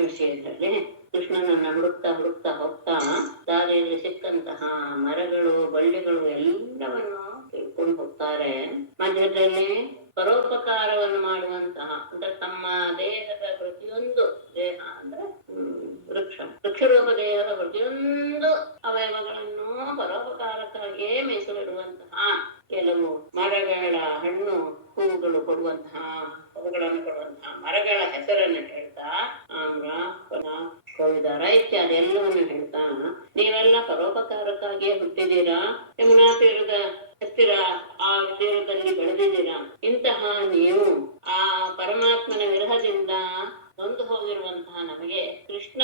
ವಿಷಯದಲ್ಲಿ ಕೃಷ್ಣನನ್ನ ಹುಡುಕ್ತಾ ಹುಡುಕ್ತಾ ಹೋಗ್ತಾ ದಾರಿಯಲ್ಲಿ ಸಿಕ್ಕಂತಹ ಮರಗಳು ಬಳ್ಳಿಗಳು ಎಲ್ಲವನ್ನು ತಿಳ್ಕೊಂಡು ಹೋಗ್ತಾರೆ. ಮಧ್ಯದಲ್ಲಿ ಪರೋಪಕಾರವನ್ನು ಮಾಡುವಂತಹ ಅಂದ್ರೆ ತಮ್ಮ ದೇಹದ ಪ್ರತಿಯೊಂದು ದೇಹ ಅಂದ್ರೆ ವೃಕ್ಷರೂಪ ದೇಹದ ಪ್ರತಿಯೊಂದು ಅವಯವಗಳನ್ನು ಪರೋಪಕಾರಕ್ಕಾಗಿಯೇ ಮೀಸಲಿಡುವಂತಹ ಕೆಲವು ಮರಗಳ ಹಣ್ಣು ಹೂವುಗಳು ಕೊಡುವಂತಹ ಹೂವುಗಳನ್ನು ಕೊಡುವಂತಹ ಮರಗಳ ಹೆಸರನ್ನು ಹೇಳ್ತಾ ಆಮ್ರ ಪನ ಕವಿದಾರ ಇತ್ಯಾದಿ ಎಲ್ಲವನ್ನು ಹೇಳ್ತಾ ನೀವೆಲ್ಲ ಪರೋಪಕಾರಕ್ಕಾಗಿಯೇ ಹುಟ್ಟಿದ್ದೀರಾ, ಯಮುನಾ ತೀರದ ಹತ್ತಿರ ಆ ತೀರದಲ್ಲಿ ಬೆಳೆದಿದ್ದೀರಾ. ಇಂತಹ ನೀವು ಆ ಪರಮಾತ್ಮನ ವಿರಹದಿಂದ ನೊಂದು ಹೋಗಿರುವಂತಹ ನಮಗೆ ಕೃಷ್ಣ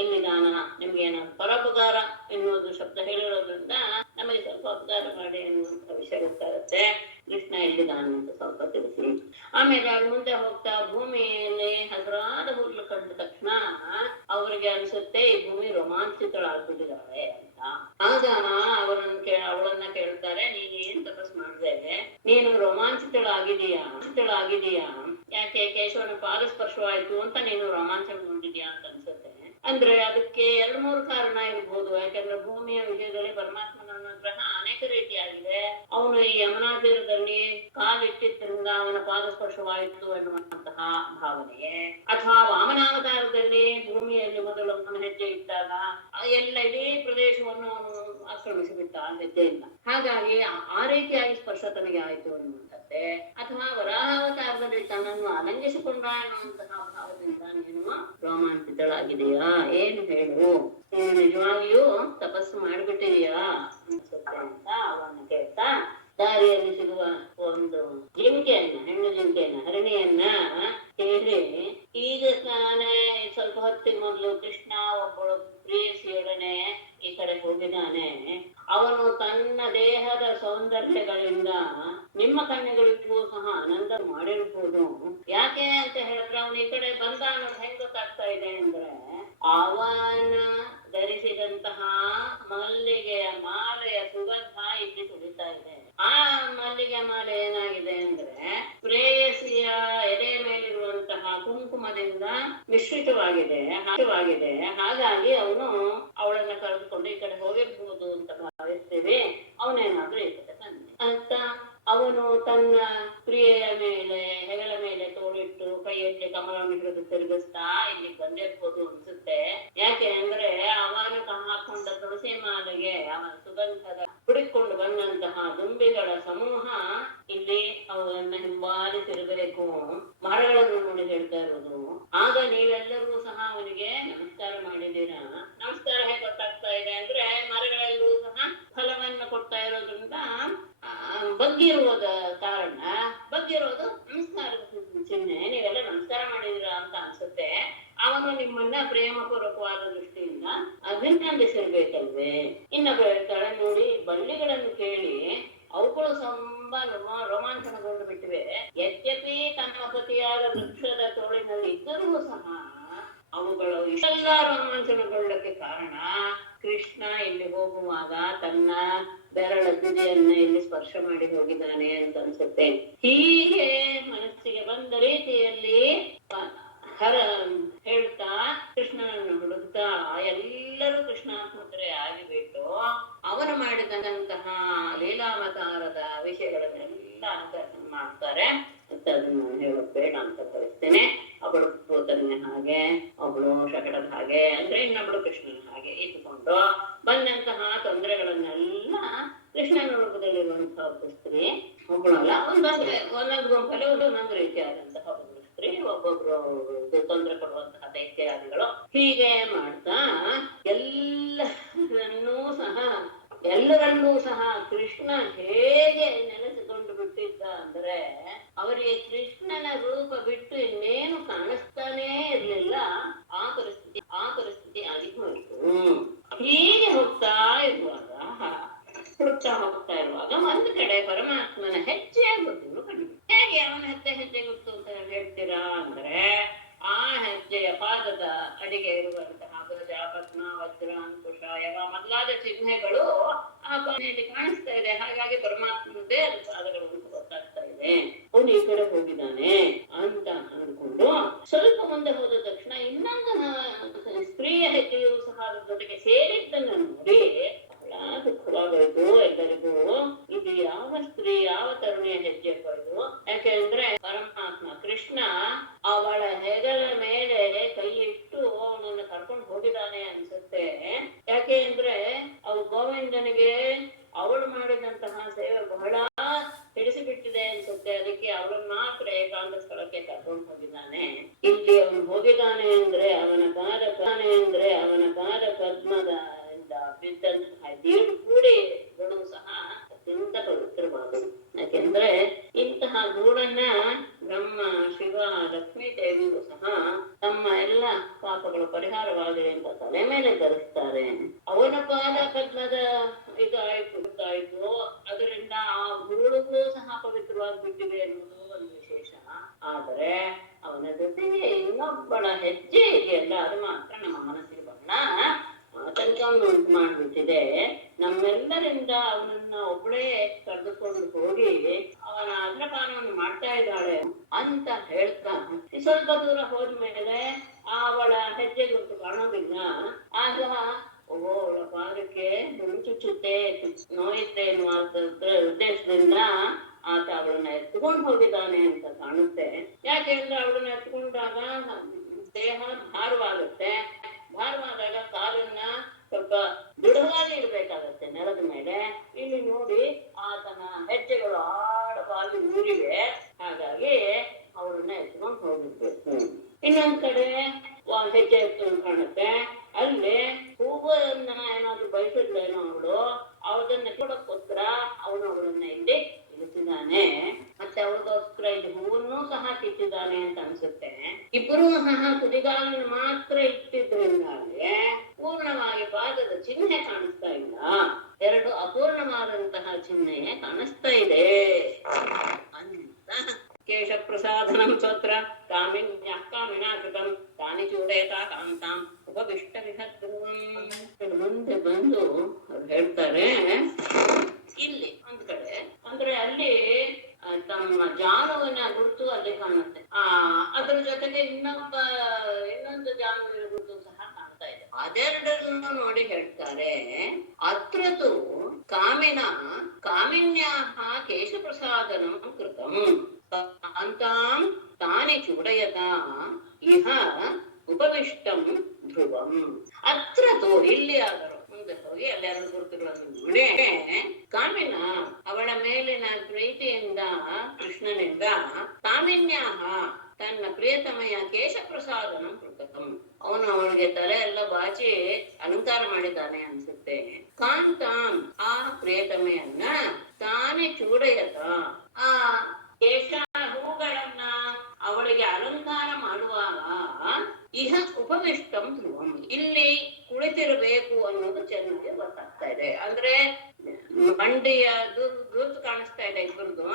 ಎಲ್ಲಿದಾನ, ನಿಮ್ಗೆ ಏನಾದ್ರು ಪರೋಪಕಾರ ಎನ್ನುವುದು ಶಬ್ದ ಹೇಳಿರೋದ್ರಿಂದ ನಮಗೆ ಸ್ವಲ್ಪ ಉಪಕಾರ ಮಾಡಿ ಎನ್ನುವಂತಹ ವಿಷಯ ಗೊತ್ತಾಗುತ್ತೆ. ಕೃಷ್ಣ ಎಲ್ಲಿದಾನ ಅಂತ ಸ್ವಲ್ಪ ತಿಳಿಸಿ. ಆಮೇಲೆ ಅಲ್ಲಿ ಮುಂದೆ ಹೋಗ್ತಾ ಭೂಮಿಯಲ್ಲಿ ಹಸಿರಾದ ಹುಲ್ಲು ಕಂಡ ತಕ್ಷಣ ಅವರಿಗೆ ಅನ್ಸುತ್ತೆ ಈ ಭೂಮಿ ರೋಮಾಂಚಿತಳಾಗ್ಬಿಟ್ಟಿದ್ದಾಳೆ ಅಂತ. ಆಗ ಅವಳನ್ನ ಕೇಳ್ತಾರೆ, ನೀನ್ ಏನ್ ತಪಸ್ ಮಾಡಿದೆ, ನೀನು ರೋಮಾಂಚಿತಳಾಗಿದೀಯಾ ಯಾಕೆ ಕೇಶವನ ಪಾದ ಸ್ಪರ್ಶವಾಯ್ತು ಅಂತ ನೀನು ರೋಮಾಂಚನಗೊಂಡಿದ್ಯಾ ಅಂತ ಅನ್ಸುತ್ತೆ. ಅಂದ್ರೆ ಅದಕ್ಕೆ 2-3 ಕಾರಣ ಇರ್ಬೋದು. ಯಾಕಂದ್ರೆ ಭೂಮಿಯ ವಿಷಯದಲ್ಲಿ ಪರಮಾತ್ಮನ ಅನುಗ್ರಹ ಅನೇಕ ರೀತಿಯಾಗಿದೆ. ಅವನು ಈ ಯಮುನಾ ತೀರದಲ್ಲಿ ಕಾಲಿಟ್ಟಿದ್ದರಿಂದ ಅವನ ಪಾದ ಸ್ಪರ್ಶವಾಯಿತು ಎನ್ನುವಂತಹ ಭಾವನೆ, ಅಥವಾ ವಾಮನಾವತಾರದಲ್ಲಿ ಭೂಮಿಯಲ್ಲಿ ಮೊದಲು ಅವನ ಹೆಜ್ಜೆ ಇಟ್ಟಾಗ ಎಲ್ಲ ಇಡೀ ಪ್ರದೇಶವನ್ನು ಅವನು ಆಕ್ರಮಿಸಿಬಿಟ್ಟ ಹೆಜ್ಜೆಯಿಂದ, ಹಾಗಾಗಿ ಆ ರೀತಿಯಾಗಿ ಸ್ಪರ್ಶ ತನಗೆ ಆಯಿತು ಅನ್ನುವಂಥದ್ದೇ, ಅಥವಾ ವರಾಹಾವತಾರದಲ್ಲಿ ತನ್ನನ್ನು ಅಲಂಘಿಸಿಕೊಂಡ ಅನ್ನುವಂತಹ ಭಾವದಿಂದ ನೀನು ರೋಮಾಂಚಿತಳಾಗಿದೆಯಾ, ಏನು ಹೇಳು, ನೀನು ನಿಜವಾಗಿಯೂ ತಪಸ್ಸು ಮಾಡಿಬಿಟ್ಟಿದೀಯಾ ಅನ್ಸುತ್ತೆ ಅಂತ ಅವನ್ನ ಕೇಳ್ತಾ ದಾರಿಯಲ್ಲಿ ಸಿಗುವ ಒಂದು ಜಿಂಕೆಯನ್ನ, ಹೆಣ್ಣು ಜಿಂಕೆಯನ್ನ, ಹರಿಣಿಯನ್ನ ಕೇಳಿ, ಈಗ ತಾನೇ ಸ್ವಲ್ಪ ಹೊತ್ತಿನ ಮೊದಲು ಕೃಷ್ಣ ಒಬ್ಬಳು ಪ್ರೇಯಸಿಯೊಡನೆ ಈ ಕಡೆ ಹೋಗಿದ್ದಾನೆ. ಅವನು ತನ್ನ ದೇಹದ ಸೌಂದರ್ಯಗಳಿಂದ ನಿಮ್ಮ ಕಣ್ಣುಗಳಿಗೂ ಸಹ ಆನಂದ ಮಾಡಿರ್ಬೋದು. ಯಾಕೆ ಅಂತ ಹೇಳಿದ್ರೆ ಅವನು ಈ ಕಡೆ ಬಂದ ಅನ್ನೋದು ಹೆಂಗ್ ಗೊತ್ತಾಗ್ತಾ ಇದೆ ಅಂದ್ರೆ, ಅವನ ಧರಿಸಿದಂತಹ ಮಲ್ಲಿಗೆಯ ಮಾಲೆಯ ಸುಗಂಧ ಇಲ್ಲಿ ಸುರಿತಾ ಇದೆ. ಆ ಮಲ್ಲಿಗೆ ಮಾಲೆ ಏನಾಗಿದೆ ಅಂದ್ರೆ ಪ್ರೇಯಸಿಯ ಎದೆ ಮೇಲಿರುವಂತಹ ಕುಂಕುಮದಿಂದ ಮಿಶ್ರಿತವಾಗಿದೆ. ಹಾಗಾಗಿ ಅವನು ಅವಳನ್ನ ಕರೆದುಕೊಂಡು ಈ ಕಡೆ ಹೋಗಿರ್ಬಹುದು ಅಂತ ಭಾವಿಸ್ತೇವೆ. ಅವನೇನಾದ್ರೂ ಈ ಕಡೆ ಬಂದೆ ಅಂತ ಅವನು ತನ್ನ ಪ್ರಿಯೆಯ ಮೇಲೆ ಹೆಗಲ ಮೇಲೆ ತೋಳಿಟ್ಟು ಕೈಯಲ್ಲಿ ಕಮಲವನ್ನು ಹಿಡಿದು ತಿರುಗಿಸ್ತಾ ಇಲ್ಲಿ ಬಂದಿರ್ಬೋದು ಅನ್ಸುತ್ತೆ. ಯಾಕೆ ಅಂದ್ರೆ ಅವನು ಹಾಕೊಂಡ ತುಳಸಿ ಮಾಲೆಗೆ ಅವನ ಸುಗಂಧದ ಹುಡುಕೊಂಡು ಬಂದಂತಹ ದುಂಬಿಗಳ ಸಮೂಹ ಇಲ್ಲಿ ಅವನ್ನ ಹಿಂಬಾಲಿಸಿರಬೇಕು. ಮರಗಳನ್ನು ನೋಡಿ ಹೇಳ್ತಾ ಇರೋದು. ಆಗ ನೀವೆಲ್ಲರೂ ಸಹ ಅವನಿಗೆ ನಮಸ್ಕಾರ ಮಾಡಿದ್ದೀರಾ. ನಮಸ್ಕಾರ ಹೇಗೆ ಗೊತ್ತಾಗ್ತಾ ಇದೆ ಅಂದ್ರೆ ಮರಗಳೆಲ್ಲರೂ ಸಹ ಫಲವನ್ನು ಕೊಡ್ತಾ ಇರೋದ್ರಿಂದ ಬಗ್ಗಿರುವುದ ಕಾರಣ, ಬಗ್ಗಿರೋದು ನಮಸ್ಕಾರದ ಚಿಹ್ನೆ. ನೀವೆಲ್ಲ ನಮಸ್ಕಾರ ಮಾಡಿದೀರಾ ಅಂತ ಅನ್ಸುತ್ತೆ. ಅವನು ನಿಮ್ಮನ್ನ ಪ್ರೇಮ ಪೂರ್ವಕವಾದ ದೃಷ್ಟಿಯಿಂದ ಅಭಿನಂದಿಸಿರ್ಬೇಕಲ್ವೇ. ಇನ್ನೊಬ್ಬ ಹೇಳ್ತಾಳೆ, ನೋಡಿ ಬಳ್ಳಿಗಳನ್ನು ಕೇಳಿ ಅವುಗಳು ತುಂಬಾ ರೋಮಾಂಚನಗೊಂಡು ಬಿಟ್ಟಿವೆ. ಯದ್ಯಪಿ ತನ್ನ ಪತಿಯಾದ ವೃಕ್ಷದ ತೋಳಿನಲ್ಲಿ ಇದ್ದರೂ ಸಹ ಅವುಗಳು ಇಷ್ಟೆಲ್ಲ ರೋಮಾಂಚನಗೊಳ್ಳಕ್ಕೆ ಕಾರಣ ಕೃಷ್ಣ ಇಲ್ಲಿ ಹೋಗುವಾಗ ತನ್ನ ಬೆರಳ ತುದಿಯನ್ನ ಇಲ್ಲಿ ಸ್ಪರ್ಶ ಮಾಡಿ ಹೋಗಿದ್ದಾನೆ ಅಂತ ಅನ್ಸುತ್ತೆ. ಹೀಗೆ ಮನಸ್ಸಿಗೆ ಬಂದ ರೀತಿಯಲ್ಲಿ ಹೇಳ್ತಾ ಕೃಷ್ಣನನ್ನು ಹುಡುಕ್ತಾ ಎಲ್ಲರೂ ಕೃಷ್ಣಾತ್ಮಕರೇ ಆಗಿಬಿಟ್ಟು ಅವನು ಮಾಡಿದಂತಹ ಲೀಲಾವತಾರದ ವಿಷಯಗಳನ್ನೆಲ್ಲ ಅನುಕರಣೆ ಮಾಡ್ತಾರೆ ಅಂತ ಅದನ್ನು ಹೇಳೋದು ಬೇಡ ಅಂತ ಬಯಸ್ತೇನೆ. ಒಬ್ಬಳು ಪೂತನ ಹಾಗೆ, ಒಬ್ಬಳು ಶಕಟದ ಹಾಗೆ, ಅಂದ್ರೆ ಇನ್ನೊಬ್ಬಳು ಕೃಷ್ಣನ ಹಾಗೆ ಇಟ್ಟುಕೊಂಡು ಬಂದಂತಹ ತೊಂದರೆಗಳನ್ನೆಲ್ಲ ಕೃಷ್ಣನ ರೂಪದಲ್ಲಿರುವಂತಹ ಒಬ್ಬ ಸ್ತ್ರೀ, ಒಬ್ಬಳಲ್ಲ ಒಂದೊಂದು ಗುಂಪಲ್ಲಿ ಒಂದೊಂದು ರೀತಿಯಾದಂತಹ ಒಬ್ಬಳು ಸ್ತ್ರೀ, ಒಬ್ಬೊಬ್ರು ತೊಂದರೆ ಕೊಡುವಂತಹ ದೈತ್ಯಾದಿಗಳು, ಹೀಗೆ ಮಾಡ್ತಾ ಎಲ್ಲರನ್ನೂ ಸಹ ಕೃಷ್ಣ ಹೇಗೆ ನೆನೆಸಿಕೊಂಡು ಬಿಟ್ಟಿದ್ದ ಅಂದ್ರೆ ಅವರಿಗೆ ಕೃಷ್ಣನ ರೂಪ ಬಿಟ್ಟು ಇನ್ನೇನು ಕಾಣಿಸ್ತಾನೇ ಇರ್ಲಿಲ್ಲ. ಆ ಪರಿಸ್ಥಿತಿ ಆಗಿ ಹೋಯಿತು. ಹೀಗೆ ಹೋಗ್ತಾ ಇರುವಾಗ ಒಂದು ಕಡೆ ಪರಮಾತ್ಮನ ಹೆಜ್ಜೆ ಗೊತ್ತು ಕಂಡು. ಹೇಗೆ ಅವನ ಹೆಜ್ಜೆ ಗೊತ್ತು ಅಂತ ಹೇಳ್ತೀರಾ ಅಂದ್ರೆ, ಆ ಹೆಜ್ಜೆಯ ಪಾದದ ಅಡಿಗೆ ಇರುವಂತಹ ಗಜ, ಪದ್ಮ, ವಜ್ರ, ಅಂಕುಶ, ಯವ ಮೊದಲಾದ ಚಿಹ್ನೆಗಳು ಆ ಕೊನೆಯಲ್ಲಿ ಕಾಣಿಸ್ತಾ ಇದೆ. ಹಾಗಾಗಿ ಪರಮಾತ್ಮನದೇ ಅದು ಪಾದಗಳು ಅಂತ ಗೊತ್ತಾಗ್ತಾ ಇದೆ. ಅವನು ಈ ಕಡೆ ಹೋಗಿದ್ದಾನೆ ಅಂತ ಅನ್ಕೊಂಡು ಇಟ್ಟುಕೊಂಡು ಸ್ವಲ್ಪ ಮುಂದೆ ಹೋದ ತಕ್ಷಣ ಇನ್ನೊಂದು ಸ್ತ್ರೀಯ ಹೆಜ್ಜೆಯು ಸಹ ಅದ್ರ ಜೊತೆಗೆ ಸೇರಿದ್ದನ್ನು ನೋಡಿ ಬಹಳ ದುಃಖವಾಗೋಯ್ತು ಎಲ್ಲರಿಗೂ. ಇದು ಯಾವ ಸ್ತ್ರೀ, ಯಾವ ತರುಣಿಯ ಹೆಜ್ಜೆ ಇದು? ಯಾಕೆಂದ್ರೆ ಪರಮಾತ್ಮ ಕೃಷ್ಣ ಅವಳ ಹೆಗಲ ಮೇಲೆ ಕೈ ಇಟ್ಟು ಅವನನ್ನು ಕರ್ಕೊಂಡು ಹೋಗಿದ್ದಾನೆ ಅನ್ಸುತ್ತೆ. ಯಾಕೆ ಅಂದ್ರೆ ಅವು ಗೋವಿಂದನಿಗೆ ಅವಳು ಮಾಡಿದಂತಹ ಸೇವೆ ಬಹಳ ಹಿಡಿಸಿಬಿಟ್ಟಿದೆ ಅನ್ಸುತ್ತೆ. ಅದಕ್ಕೆ ಅವಳನ್ನ ಮಾತ್ರ ಏಕಾಂತ ಸ್ಥಳಕ್ಕೆ ಕರ್ಕೊಂಡು ಹೋಗಿದ್ದಾನೆ. ಇಲ್ಲಿ ಅವನು ಹೋಗಿದ್ದಾನೆ ಅಂದ್ರೆ ಅವನ ಪಾದ ಪದ್ಮದ ಬಿದ್ದಂತಹ ದೇವರು ಗೂಡಿಗಳು ಸಹ ಅತ್ಯಂತ ಪವಿತ್ರವಾದವು. ಯಾಕೆಂದ್ರೆ ಇಂತಹ ಗೂಡನ್ನ ಬ್ರಹ್ಮ, ಶಿವ, ಲಕ್ಷ್ಮೀ ದೇವಿಯು ಸಹ ತಮ್ಮ ಎಲ್ಲ ಪಾಪಗಳು ಪರಿಹಾರವಾಗಲಿ ಅಂತ ತಲೆ ಮೇಲೆ ಧರಿಸ್ತಾರೆ. ಅವನ ಪಾದ ಪದ್ಮದ ಇದಾಯ್ತು, ಅದರಿಂದ ಆ ಗೂಡುಗಳು ಸಹ ಪವಿತ್ರವಾಗಿಬಿಟ್ಟಿವೆ ಅನ್ನೋದು ಒಂದು ವಿಶೇಷ. ಆದರೆ ಅವನ ಜೊತೆಗೆ ಇನ್ನೊಬ್ಬಳ ಹೆಜ್ಜೆ ಇದೆಯಲ್ಲ, ಅದು ಮಾತ್ರ ನಮ್ಮ ಮನಸ್ಸಿಗೆ ಬಹಳ ಆತಂಕವನ್ನು ಉಂಟು ಮಾಡ್ಬಿಟ್ಟಿದೆ. ನಮ್ಮೆಲ್ಲರಿಂದ ಅವನನ್ನ ಒಬ್ಬಳೇ ಕರೆದುಕೊಂಡು ಹೋಗಿ ಅವನ ಅಗ್ರಪಾನವನ್ನು ಮಾಡ್ತಾ ಇದ್ದಾಳೆ ಅಂತ ಹೇಳ್ತಾ ಸ್ವಲ್ಪ ದೂರ ಹೋದ್ಮೇಲೆ ಅವಳ ಹೆಜ್ಜೆ ಗುರುತು ಕಾಣೋದಿಲ್ಲ. ಆಗ ಅವಳ ಪಾದಕ್ಕೆ ಚುಚ್ಚುತ್ತೆ, ನೋಯುತ್ತೆ ಎನ್ನುವ ಉದ್ದೇಶದಿಂದ ಆತ ಅವಳನ್ನ ಎತ್ಕೊಂಡು ಹೋಗಿದ್ದಾನೆ ಅಂತ ಕಾಣುತ್ತೆ. ಯಾಕೆಂದ್ರೆ ಅವಳನ್ನ ಎತ್ಕೊಂಡಾಗ ದೇಹ ಭಾರವಾಗುತ್ತೆ. ಭಾರವಾದಾಗ ಕಾಲನ್ನ ಸ್ವಲ್ಪ ದೃಢವಾಗಿ ಇಡ್ಬೇಕಾಗತ್ತೆ ನೆಲದ ಮೇಲೆ. ಇಲ್ಲಿ ನೋಡಿ ಆತನ ಹೆಜ್ಜೆಗಳು ಆಳವಾಗಿ ಊರಿವೆ, ಹಾಗಾಗಿ ಅವಳನ್ನ ಎತ್ಕೊಂಡು ಹೋಗಿರ್ಬೇಕು. ಇನ್ನೊಂದ್ ಕಡೆ ಹೆಜ್ಜೆ ಎತ್ಕೊಂಡು ಕಾಣುತ್ತೆ, ಅಲ್ಲಿ ಹೂವನ್ನ ಏನಾದ್ರು ಬಯಸಿದ್ಲೇನೋ ಅವಳನ್ನ ಕೊಡಕ್ಕೋಸ್ಕರ ಅವಳನ್ನ ಇಲ್ಲಿ ಇಳಿಸಿದ್ದಾನೆ. ಮತ್ತೆ ಅವಳಿಗೋಸ್ಕರ ಇಲ್ಲಿ ಹೂವನ್ನೂ ಸಹ ಕಿತ್ತಿದ್ದಾನೆ ಅಂತ ಅನ್ಸುತ್ತೆ. ಇಬ್ಬರೂ ಸಹ ಕುದಿಗಾಲನ್ನು ಮಾತ್ರ ಇಟ್ಟಿದ್ರಿಂದಾಗಿ ಪೂರ್ಣವಾಗಿ ಪಾದದ ಚಿಹ್ನೆ ಕಾಣಿಸ್ತಾ ಇಲ್ಲ, ಎರಡು ಅಪೂರ್ಣವಾದಂತಹ ಚಿಹ್ನೆ ಕಾಣಿಸ್ತಾ ಇದೆ ಅಂತ ಕೇಶ ಪ್ರಸಾದನಂ ಸ್ವತ್ರ ಕಾಮಿಣ್ಯಾ ಕೃತಂ ತಾನಿ ಚೂಡೇತಾ ಕಾಂತಾಂ ಉಪವಿಷ್ಟ ವಿಹದ್ರುವಂ. ಮುಂದೆ ಬಂದು ಹೇಳ್ತಾರೆ, ಇಲ್ಲಿ ಒಂದ್ ಕಡೆ ಅಂದ್ರೆ ಅಲ್ಲಿ ತಮ್ಮ ಜಾನುವಿನ ಗುರುತು ಅಲ್ಲಿ ಕಾಣುತ್ತೆ. ಅದ್ರ ಜೊತೆಗೆ ಇನ್ನೊಂದು ಜಾನುವಿನ ಗುರುತು ಸಹ ಕಾಣ್ತಾ ಇದೆ. ಅದೆರಡನ್ನು ನೋಡಿ ಹೇಳ್ತಾರೆ, ಅತ್ರತು ಕಾಮಿನ್ಯಾಹ ಕೇಶ ಪ್ರಸಾದನಂ ಕೃತಂ ಅಂತಾಂ ತಾನಿ ಚೂಡಯತ ಇಹ ಉಪವಿಷ್ಟಂ ಧ್ರುವಂ. ಅತ್ರತು ಇಲ್ಲಿ ಆದರು ಮುಂದೆ ಹೋಗಿ ಅಲ್ಲೆರಡು ಗುರುತುಗಳನ್ನು ನೋಡಿ ಕಾಮಿನ ಅವಳ ಮೇಲಿನ ಪ್ರೀತಿಯಿಂದ ಕೃಷ್ಣನಿಂದ ಕಾಮಿನ್ಯಾಹ ತನ್ನ ಪ್ರಿಯತಮೆಯ ಕೇಶ ಪ್ರಸಾದನಂ ಕೃತಂ ಅವನು ಅವಳಿಗೆ ತಲೆ ಎಲ್ಲ ಬಾಚಿ ಅಲಂಕಾರ ಮಾಡಿದ್ದಾನೆ ಅನ್ಸುತ್ತೆ. ಕಾಂತಾಂ ಆ ಪ್ರಿಯತಮೆಯನ್ನ ತಾನೇ ಚೂಡಯತ ಆ ಕೇಶ ಹೂಗಳನ್ನ ಅವಳಿಗೆ ಅಲಂಕಾರ ಮಾಡುವಾಗ ಇಹ ಉಪವಿಷ್ಟಂ ಧ್ರುವಂ ಇಲ್ಲಿ ಕುಳಿತಿರಬೇಕು ಅನ್ನೋದು ಚೆನ್ನಾಗಿ ಗೊತ್ತಾಗ್ತಾ ಇದೆ. ಅಂದ್ರೆ ಮಂಡಿಯ ಗುರುತು ಕಾಣಿಸ್ತಾ ಇದೆ ಇಬ್ಬರದು.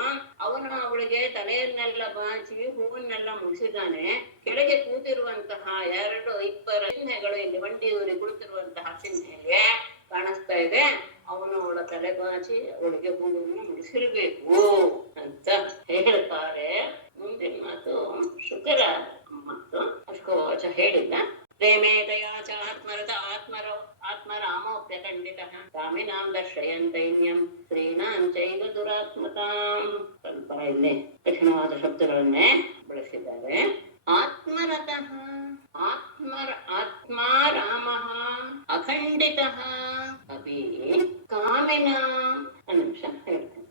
ಅವನು ಅವಳಿಗೆ ತಲೆಯನ್ನೆಲ್ಲ ಬಾಚಿ ಹೂವನ್ನೆಲ್ಲ ಮುಡಿಸಿದ್ದಾನೆ. ಕೆಳಗೆ ಕೂತಿರುವಂತಹ ಇಬ್ಬರ ಚಿಹ್ನೆಗಳು ಇಲ್ಲಿ ಮಂಡಿಯೂರಿ ಕುಳಿತಿರುವಂತಹ ಚಿಹ್ನೆಗೆ ಕಾಣಿಸ್ತಾ ಇದೆ. ಅವನು ಅವಳ ತಲೆ ಬಾಚಿ ಅವಳಿಗೆ ಹೂವನ್ನು ಮುಡಿಸಿರ್ಬೇಕು ಅಂತ ಹೇಳ್ತಾರೆ. ಮುಂದಿನ ಮಾತು ಶುಕರ ಮತ್ತು ಅಶ್ಕೋವಾಚ ಹೇಳಿಲ್ಲ. ಪ್ರೇಮೇತಯಾಚ ಆತ್ಮರಾಮೋಪ್ಯ ಖಂಡಿತಃ ಕಾಮಿನಾಂ ದರ್ಶಯಂತೈನ್ಯಂ ಸ್ತ್ರೀಣಾಂ ಚೈವ ದುರಾತ್ಮತಾಂ. ಸ್ವಲ್ಪ ಇಲ್ಲಿ ಕಠಿಣವಾದ ಶಬ್ದಗಳನ್ನೇ ಬಳಸಿದ್ದಾರೆ. ಆತ್ಮರತಃ ಆತ್ಮಾರಾಮಃ ಅಖಂಡಿತಃ ಅಪಿ ಕಾಮಿನಾಂ ನಿಮಿಷ ಹೇಳ್ತೇನೆ.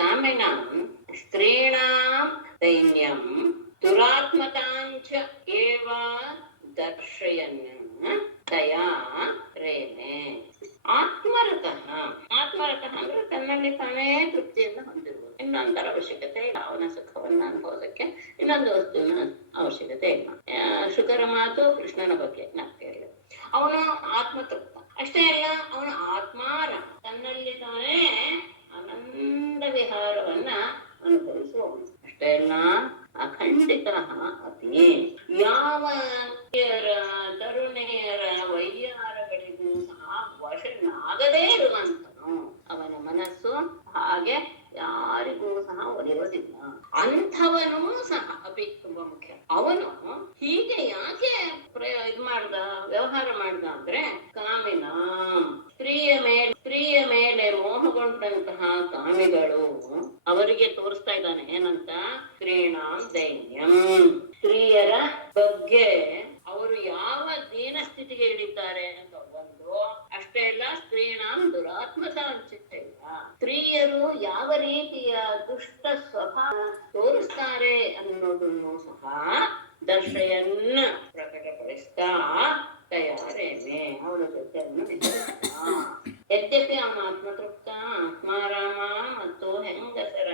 ಕಾಮಿನಾಂ ಸ್ತ್ರೀಣಾಂ ದೈನ್ಯಂ ದುರಾತ್ಮತಾಂಚ ಏವ ದರ್ಶಯನ್ ತಯಾ ರೇನೆ. ಆತ್ಮರತಃ ಅಂದ್ರೆ ತನ್ನಲ್ಲಿ ತಾನೇ ತೃಪ್ತಿಯಿಂದ ಹೊಂದಿರುವುದು. ಇನ್ನೊಂದರ ಅವಶ್ಯಕತೆ ಇಲ್ಲ. ಅವನ ಸುಖವನ್ನ ಅನುಭವಿಸಕ್ಕೆ ಇನ್ನೊಂದು ವಸ್ತುವಿನ ಅವಶ್ಯಕತೆ ಇಲ್ಲ. ಶುಕರ ಮಾತು ಕೃಷ್ಣನ ಬಗ್ಗೆ ನಾ ಕೇಳಿದೆ. ಅವನು ಆತ್ಮತೃಪ್ತ ಅಷ್ಟೇ ಅಲ್ಲ, ಅವನು ಆತ್ಮಾರ ತನ್ನಲ್ಲಿ ತಾನೇ ಆನಂದ ವಿಹಾರವನ್ನ ಅನುಭವಿಸುವವನು ಅಷ್ಟೇ ಅಲ್ಲ, ಅಖಂಡಿತ ಅತಿ ಯಾವ ತರುಣಿಯರ ವೈಯಾರಗಳಿಗೂ ಸಹ ವಶನಾಗದೇ ಇರುವಂತನು. ಅವನ ಮನಸ್ಸು ಹಾಗೆ ಯಾರಿಗೂ ಸಹ ಒಲಿಯೋದಿಲ್ಲ. ಅಂಥವನೂ ಸಹ ಅಪಿ ತುಂಬಾ ಮುಖ್ಯ. ಯಾಕೆ ಇದ್ ಮಾಡ್ದ, ವ್ಯವಹಾರ ಮಾಡ್ದ ಅಂದ್ರೆ ಕಾಮಿನ ಸ್ತ್ರೀಯ ಮೇಲೆ ಮೋಹಗೊಂಡಂತಹ ಕಾಮಿಗಳು ಅವರಿಗೆ ತೋರಿಸ್ತಾ ಇದ್ದಾನೆ ಏನಂತ, ಸ್ತ್ರೀಣಾಂ ದೈನ್ಯಂ, ಸ್ತ್ರೀಯರ ಬಗ್ಗೆ ಅವರು ಯಾವ ದೀನ ಸ್ಥಿತಿಗೆ ಇಳಿದ್ದಾರೆ ಅಂತ ಒಂದು. ಅಷ್ಟೇ ಅಲ್ಲ, ಸ್ತ್ರೀಣಾಂ ದುರಾತ್ಮತಾಂಚಿತ ಇಲ್ಲ, ಸ್ತ್ರೀಯರು ಯಾವ ರೀತಿಯ ದುಷ್ಟ ಸ್ವಭಾವ ತೋರಿಸ್ತಾರೆ ಅನ್ನೋದನ್ನು ಸಹ ದರ್ಶಯನ್ನ ಪ್ರಕಟಪಡಿಸ್ತಾ ತಯಾರೇನೆ ಅವನ ಜೊತೆ ಯದ್ಯಪಿ ಅವನ ಆತ್ಮತೃಪ್ತ ಆತ್ಮಾರಾಮ ಮತ್ತು ಹೆಂಗಸರ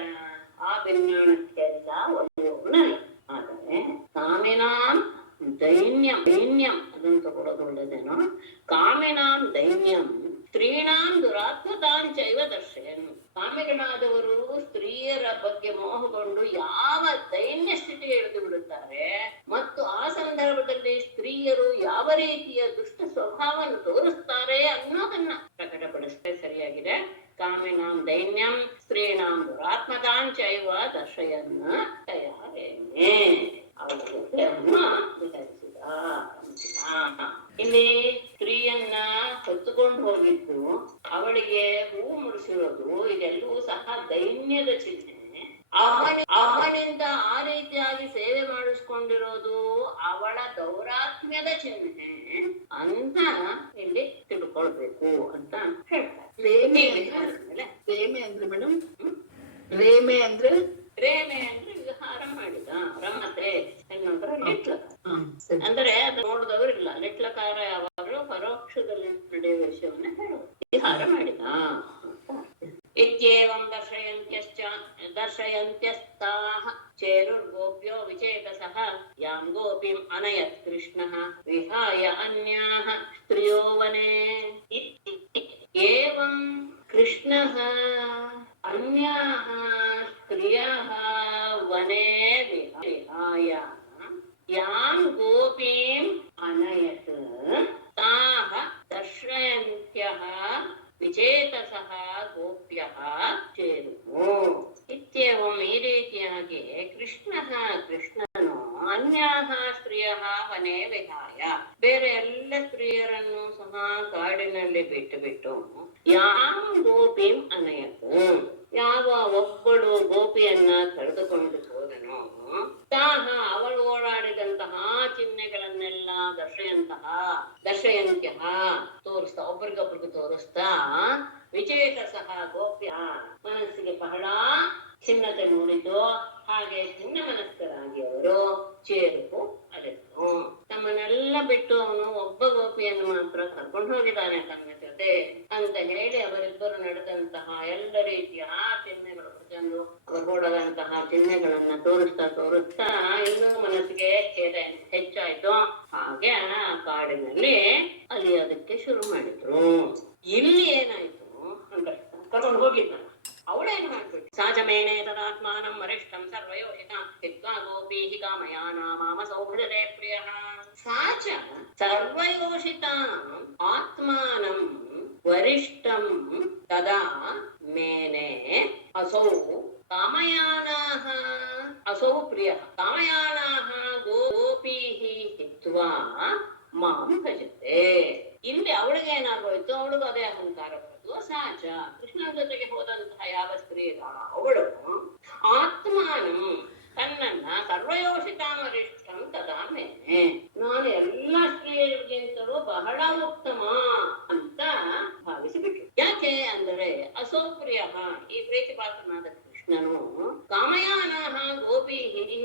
ಆ ಭಿನ್ನಾಣಕ್ಕೆಲ್ಲ ಒಳ್ಳೆಯವನಲ್ಲ. ಆದರೆ ಕಾಮಿನಾಂ ದೈನ್ಯಂ ಅದನ್ನು ತಗೊಳ್ಳೋದು ಒಳ್ಳೆದೇನೋ. ಕಾಮಿನಾಂ ದೈನ್ಯಂ ಸ್ತ್ರೀಣಾಂ ದುರಾತ್ಮತಾಂಚೈವ ದರ್ಶಯನ್, ಕಾಮಿಗಳಾದವರು ಸ್ತ್ರೀಯರ ಬಗ್ಗೆ ಮೋಹಗೊಂಡು ಯಾವ ದೈನ್ಯ ಸ್ಥಿತಿಗೆ ಇಳಿದು ಬಿಡುತ್ತಾರೆ ಮತ್ತು ಆ ಸಂದರ್ಭದಲ್ಲಿ ಸ್ತ್ರೀಯರು ಯಾವ ರೀತಿಯ ದುಷ್ಟ ಸ್ವಭಾವವನ್ನು ತೋರಿಸ್ತಾರೆ ಅನ್ನೋದನ್ನ ಪ್ರಕಟಪಡಿಸ್ತೇ. ಸರಿಯಾಗಿದೆ. ಕಾಮಿನಾಂ ದೈನ್ಯಂ ಸ್ತ್ರೀಣಾಂ ದುರಾತ್ಮತಾಂಚೈವ ದರ್ಶಯನ್ನ ತಯಾರೇನೆ ಅವರನ್ನ ವಿತರಿಸಿದ. ಇಲ್ಲಿ ಸ್ತ್ರೀಯನ್ನ ಹೊತ್ತುಕೊಂಡು ಹೋಗಿದ್ದು, ಅವಳಿಗೆ ಹೂ ಮುಡಿಸಿರೋದು, ಇದೆಲ್ಲವೂ ಸಹ ದೈನ್ಯದ ಚಿಹ್ನೆ. ಅವನಿಂದ ಆ ರೀತಿಯಾಗಿ ಸೇವೆ ಮಾಡಿಸ್ಕೊಂಡಿರೋದು ಅವಳ ದೌರಾತ್ಮ್ಯದ ಚಿಹ್ನೆ ಅಂತ ಇಲ್ಲಿ ತಿಳ್ಕೊಳ್ಬೇಕು ಅಂತ ಹೇಳ್ತಾರೆ. ರೇಮೆ ಅಂದ್ರೆ ಮೇಡಮ್, ರೇಮೆ ಅಂದ್ರೆ ವಿಹಾರ ಮಾಡಿದ. ರಮತೆ ಎನ್ನುವುದರ ಲಿಟ್ಲಕ ಅಂದ್ರೆ ಅದು ನೋಡಿದವರಿಲ್ಲ. ಲಿಟ್ಲಕಾರ ಯಾವಾಗಲೂ ಪರೋಕ್ಷದಲ್ಲಿ ನಡೆಯುವ ವಿಷಯವನ್ನ ಹೇಳುವುದು. ವಿಹಾರ ಮಾಡಿದ. ಇತ್ಯೇವಂ ದರ್ಶಯಂತ್ಯಸ್ತಾಃ ಚೇರುರ್ಗೋಪ್ಯೋ ವಿಚೇತಸಃ ಯಾಂ ಗೋಪಿಂ ಅನಯತ್ ಕೃಷ್ಣಃ ವಿಹಾಯ ಅನ್ಯಾಃ ಸ್ತ್ರಿಯೋ ವನೇ. ಏವಂ ಕೃಷ್ಣಃ ಅನ್ಯಾಃ ಸ್ತ್ರಿಯಃ ವನೇ ವಿಹಾಯ ಯಾಂ ಗೋಪೀಂ ಅನಯತ್ ತಾಃ ದರ್ಶಯಂತ್ಯಃ ವಿಚೇತಸಃ ಗೋಪ್ಯಃ ಚೇರುಃ. ಇತ್ಯೇವಂ ಈ ರೀತಿಯಾಗಿ ಕೃಷ್ಣನು ಅನ್ಯಾಃ ಸ್ತ್ರೀಯಃ ವನೇ ವಿಹಾಯ ಬೇರೆ ಎಲ್ಲ ಸ್ತ್ರೀಯರನ್ನು ಸಹ ಕಾಡಿನಲ್ಲಿ ಬಿಟ್ಟು ಯಾಂ ಗೋಪಿಂ ಅನಯತ್ ಯಾವ ಒಬ್ಬಳು ಗೋಪಿಯನ್ನ ಕಳೆದುಕೊಂಡು ಹೋದನೋ ತಾಹ ಅವಳು ಓಡಾಡಿದಂತಹ ಚಿಹ್ನೆಗಳನ್ನೆಲ್ಲ ದರ್ಶಯಂತ್ಯ ತೋರಿಸ್ತಾ, ಒಬ್ರಿಗೊಬ್ರಿಗೂ ತೋರಿಸ್ತಾ, ವಿಚೇತಸಃ ಗೋಪ್ಯ ಮನಸ್ಸಿಗೆ ಬಹಳ ಖಿನ್ನತೆ ಮೂಡಿತು. ಹಾಗೆ ಖಿನ್ನ ಮನಸ್ಕರಾಗಿ ಅವರು ಚೇರು ಅಲೆತು. ತಮ್ಮನ್ನೆಲ್ಲ ಬಿಟ್ಟು ಅವನು ಒಬ್ಬ ಗೋಪಿಯನ್ನು ಮಾತ್ರ ಕರ್ಕೊಂಡು ಹೋಗಿದ್ದಾನೆ ತನ್ನ ಜೊತೆ ಅಂತ ಹೇಳಿ ಅವರಿಬ್ಬರು ನಡೆದಂತಹ ಎಲ್ಲ ರೀತಿಯ ಚಿಹ್ನೆಗಳು ಪ್ರತಿಯೊಂದು ಅವರು ಓಡದಂತಹ ಚಿಹ್ನೆಗಳನ್ನ ತೋರಿಸ್ತಾ ಇನ್ನೂ ಮನಸ್ಸಿಗೆ ಖೇದ ಹೆಚ್ಚಾಯ್ತು. ಹಾಗೆ ಆ ಕಾಡಿನಲ್ಲಿ ಅಲಿಯೋದಕ್ಕೆ ಶುರು ಮಾಡಿದ್ರು. ಇಲ್ಲಿ ಏನಾಯ್ತು ಅಂತ ಕರ್ಕೊಂಡು ಹೋಗಿದ್ದ ಅವಳೇನು ಮಾಡ್ಬಿಟ್ಟು ಸಾಜಮೇನೆ ತದಾತ್ಮಾನಂ ವರಿಷ್ಠಂ ಸರ್ವಯೋಷಿತ ಹಿತ್ವಾ ಗೋಪೀಹಿ ಕಾಮಯಾನ ಮಾಮ ಸೌಭೃಜತೆ ಪ್ರಿಯ. ಸಾಚ ಸರ್ವಯೋಷಿತ ಆತ್ಮಾನಂ ವರಿಷ್ಠಂ ತದಾ ಮೇನೆ ಅಸೌ ಕಾಮಯಾನಾಃ ಅಸೌ ಪ್ರಿಯ ಕಾಮಯಾನಾಃ ಗೋಪೀಹಿ ಹಿತ್ವಾ ಮಾಂ ಭಜತೆ. ಇಲ್ಲಿ ಅವಳಿಗೆ ಏನಾಗೋಯ್ತು, ಅವಳಿಗೂ ಅದೇ ಅಹಂಕಾರ ಬರೋದು. ಸಾಚ ಕೃಷ್ಣನ ಜೊತೆಗೆ ಹೋದಂತಹ ಯಾವ ಸ್ತ್ರೀ ಅವಳು ಆತ್ಮಾನಂ ತನ್ನನ್ನ ಸರ್ವಯೋಷಿತಾಮರಿಷ್ಠಂ ತದಾ ಮೇನೆ ನಾನು ಎಲ್ಲಾ ಸ್ತ್ರೀಯರಿಗಿಂತಲೂ ಬಹಳ ಉತ್ತಮ ಅಂತ ಭಾವಿಸಿಬಿಟ್ರು. ಯಾಕೆ ಅಂದರೆ ಅಸೌಪ್ರಿಯ ಈ ಪ್ರೀತಿ ಪಾತ್ರನಾದ ಕೃಷ್ಣನು ಕಾಮಯಾನಃ ಗೋಪೀಹಿ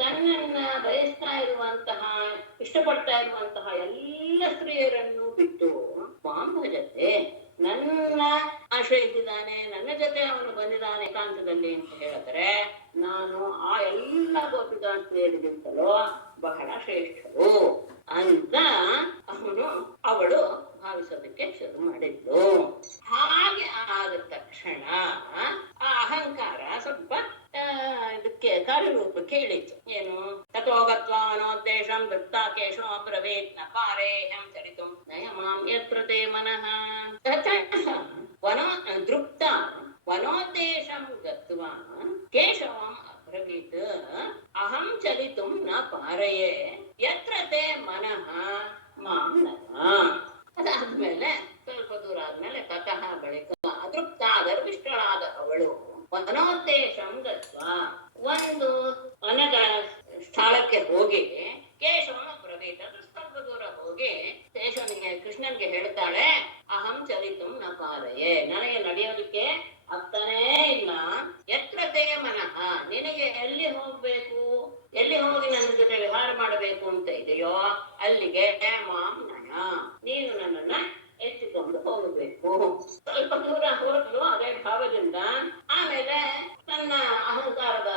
ತನ್ನನ್ನ ಬಯಸ್ತಾ ಇರುವಂತಹ ಇಷ್ಟಪಡ್ತಾ ಇರುವಂತಹ ಎಲ್ಲ ಸ್ತ್ರೀಯರನ್ನು ಬಿಟ್ಟು ಮಾಂ ಭಜತೆ ನನ್ನ ಆಶ್ರಯಿಸಿದ್ದಾನೆ, ನನ್ನ ಜೊತೆ ಅವನು ಬಂದಿದ್ದಾನೆ ಏಕಾಂತದಲ್ಲಿ ಅಂತ ಹೇಳಿದ್ರೆ ನಾನು ಆ ಎಲ್ಲ ಗೋಪಿಕಾ ಸ್ತ್ರೀಯರಿಗಿಂತಲೂ ಬಹಳ ಶ್ರೇಷ್ಠರು ಅಂತ ಅವಳು ಭಾವಿಸೋದಕ್ಕೆ ಶುರು ಮಾಡಿದ್ಲು. ಹಾಗೆ ಆದ ತಕ್ಷಣ ಆ ಅಹಂಕಾರ ಸ್ವಲ್ಪ ಇದಕ್ಕೆ ಕಾರ್ಯರೂಪಕ್ಕೆ ಇಳಿತು. ಏನು ತಥೋಗತ್ವಾ ಮನೋದ್ದೇಶಂ ದೃಪ್ತಾಕೇಶೋ ಅಬ್ರವೀತ್ ನ ಪಾರೇಹಂ ಚರಿತುಂ ನಯಮಾಂ ಯತ್ರ ತೇ ಮನಃ ದೃಪ್ತ ವನೋದ್ದೇಶಂ ಗತ್ವಾ ಕೇಶವಂ ಅಬ್ರವೀತ್ ಅಹಂ ಚಲಿತುಂ ನ ಪಾರಯೇ ಯತ್ ಕೃಷ್ಣನ್ಗೆ ಹೇಳ್ತಾಳೆ, ಅಹಂ ಚಲಿತುಂ ನ ಪಾರಯೇ, ನನಗೆ ನಡೆಯೋದಕ್ಕೆ ಆಗ್ತಾನೇ ಇಲ್ಲ. ಯತ್ರತೆಯ ಮನಃ, ನಿನಗೆ ಎಲ್ಲಿ ಹೋಗ್ಬೇಕು, ಎಲ್ಲಿ ಹೋಗಿ ನನ್ನ ಜೊತೆ ವಿಹಾರ ಮಾಡಬೇಕು ಅಂತ ಇದೆಯೋ ಅಲ್ಲಿಗೆ ಮಾಂ ನಯ, ನೀನು ನನ್ನನ್ನ ಎತ್ತಿಕೊಂಡು ಹೋಗಬೇಕು. ಸ್ವಲ್ಪ ದೂರ ಹೋದ್ಲು ಅದೇ ಭಾವದಿಂದ. ಆಮೇಲೆ ನನ್ನ ಅಹಂಕಾರದ